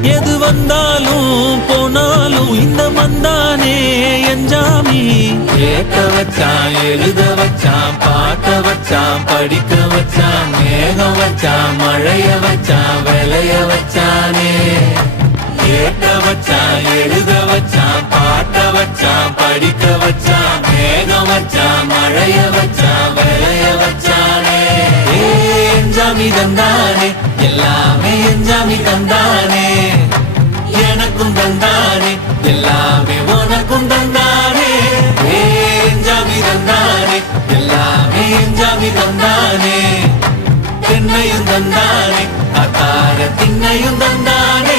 எது வந்தாலும் போனாலும் இந்த மந்தானே எஞ்சாமி. கேட்க வச்சான், எழுத வச்சான், பாட்ட வச்சான், படிக்க வச்சான், மேகம் வச்சான், மழைய வச்சான், விளைய வச்சானே. கேட்க வச்சான், எழுத வச்சான், பாட்ட வச்சான், படிக்க வச்சான், மேகம் வச்சான், மழைய வச்சான், விளைய வச்சானே. எஞ்சாமி தந்தானே, எல்லாமே எஞ்சாமி தந்தானே. எனக்கும் தந்தானே, எல்லாமே உனக்கும் தந்தானே. எஞ்சாமி தந்தானே, எல்லாமே எஞ்சாமி தந்தானே. தென்னையும் தந்தானே, அத்தார திண்ணையும் தந்தானே.